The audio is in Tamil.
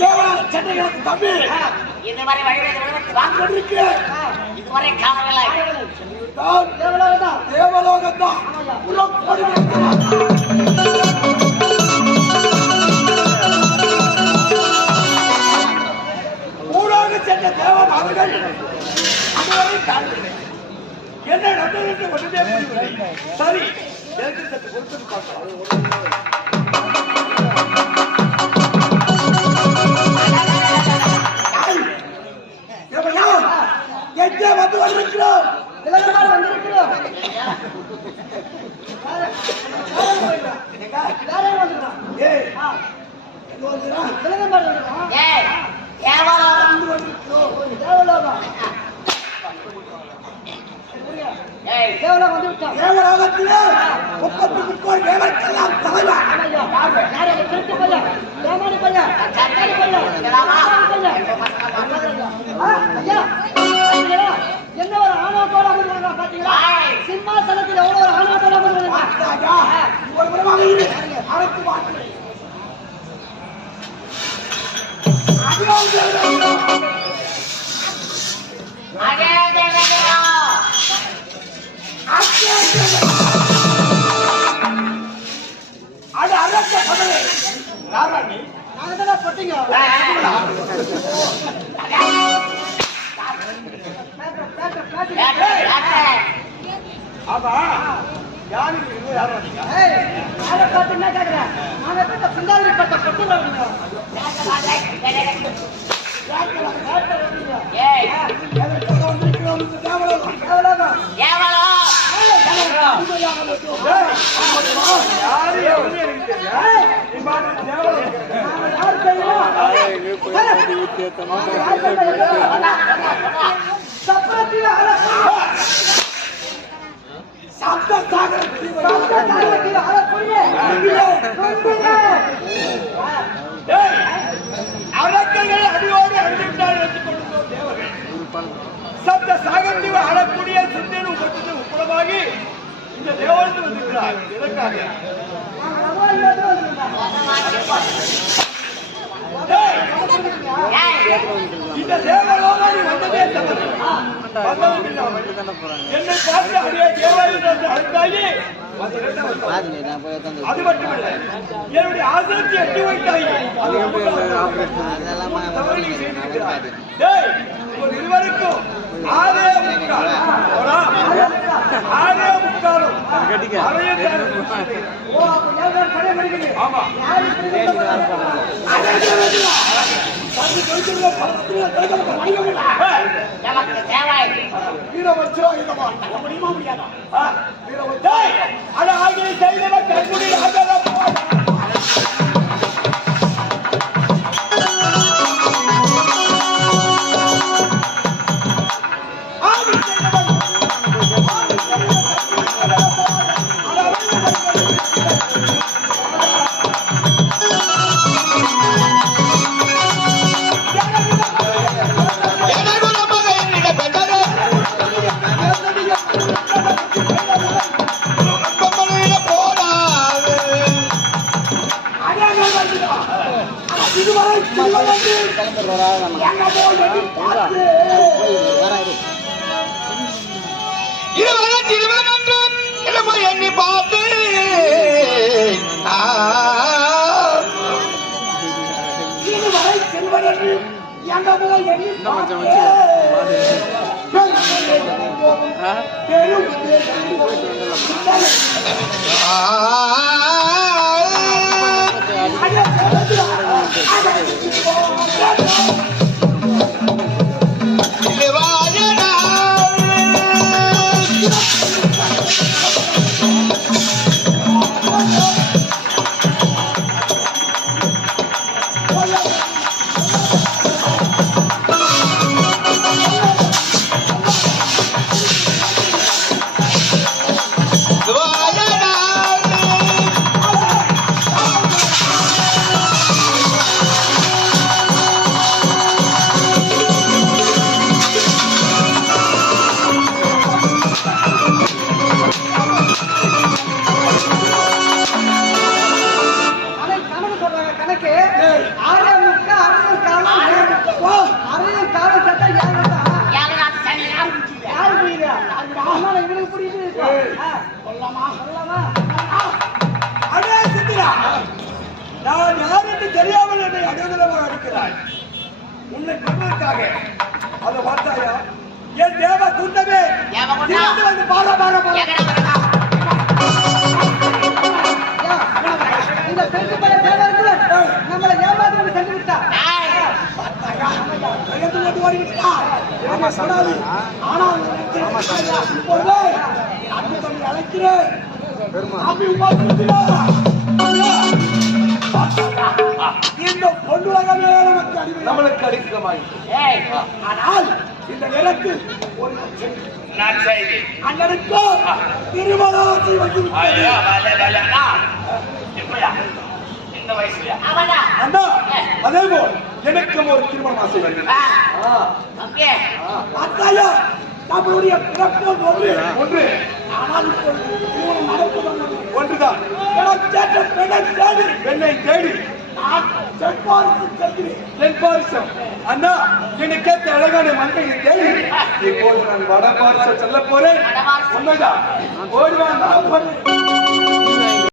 தேவராஜ சென்னைகளுக்கு தம்பி இதுவரை வழிவகுத்து வாங்க இருக்கு. இதுவரை காணவில்லை. தேவலோகத்தான் ஊராக சென்ற தேவன் அவர்கள் அதுவரை காணவில்லை. என்ன நடந்தது என்று ஒன்றுமே புரியவில்லை. சரி, எனக்கு சற்று பொறுத்து பார்க்கலாம். எங்கே வந்து வந்திருக்கிறோம்? வந்திருக்கிறோம். தேவலோகத்திலே 33 தேவர்களெல்லாம் தலைவர். என்ன ஒரு ஆணவத்தோட அமர்வாங்க பாத்தீங்களா? சிம்மாசனத்தில் எவ்வளவு ஒரு ஆணவத்தோட அமர்வாங்க. அது அரச பதவி. நாங்க தான் பட்டீங்க. ஆமா, யாருக்கு யாரும் வரீங்க? யாரை பார்த்து என்ன கேட்கிறேன்? நாங்க கிட்ட சிங்காரி பட்ட பட்டுல வரீங்க. அரக்கர்கள் அடியோடு அழிந்தால் எடுத்துக் கொண்டிருந்தோம் தேவர்கள். சப்த சாகத்தீவு அழக்கூடிய சிந்தனும் கொண்டு உப்புலமாகி இந்த தேவருக்கு வந்திருக்கிறார். எதற்காக? இந்த தேவலோகம் வந்ததே தவறு. என்னை பார்த்து அடியே தேவாலயம் அழைத்தாயே. அது மட்டுமல்ல, என்னுடைய ஆசிரத்தை எட்டி வைத்தாயே. இருவருக்கும் ஆறே முக்காலும் ஆமா நமக்கு தேவை முடியுமா முடியாதா? அது ஆகிய செய்தவன் கண்முடி எண்ணி பார்த்து இதுவரை செல்வதற்கு எங்கமோ எண்ணி இந்த கண்ணனுக்காக அதை பார்த்தாயா என் தேவ கூட்டமே தேவகூட்டம். திரண்டு வந்து பாரா பாரா பாரா எங்கடா வரணும்? இந்த பெண்ணு பையன் தேவர்கள் நம்மளை ஏமாத்தி கொண்டு சென்று விட்டா. ஏய், கையெழுத்து போட்டு ஓடிவிட்டா. எனக்கு சொல்லாது. ஆனால் இப்பொழுது அன்பு தம்பி அழைக்கிறேன். சாமி உமாக்கு விட்டுடா. இந்த பொன்னுலகமே நம்மளுக்கு அடிக்கமாய். ஏய், ஆனால் இந்த நேரத்தில் ஒரு நற்செய்தி. அண்ணனுக்கு திருமணத்தை வந்து ஐயா, வலே, வலே. அண்ணா, இப்பயா? இந்த வயசுலயா? அவனா? அண்ணா அதே போல் எனக்கும் ஒரு திருமணம் ஆசை வருகிறது. ஆ, தம்பி, அத்தாயா நம்மளுடைய பிறப்பு ஒன்று ஆனால் இப்பொழுது திருமணம் நடப்பது ஒன்றுதான். எனக்கு கேட்ட பெண்ணை தேடி நான் தென்பாரிசம் செல்கிறேன். தென்பாரிசம் அண்ணா எனக்கு கேட்ட அழகான மங்கையை தேடி இப்போது நான் வடபாரிசம் செல்ல போறேன். வடபாரிசம். உண்மைதான் ஓடுவான் நான் போறேன்.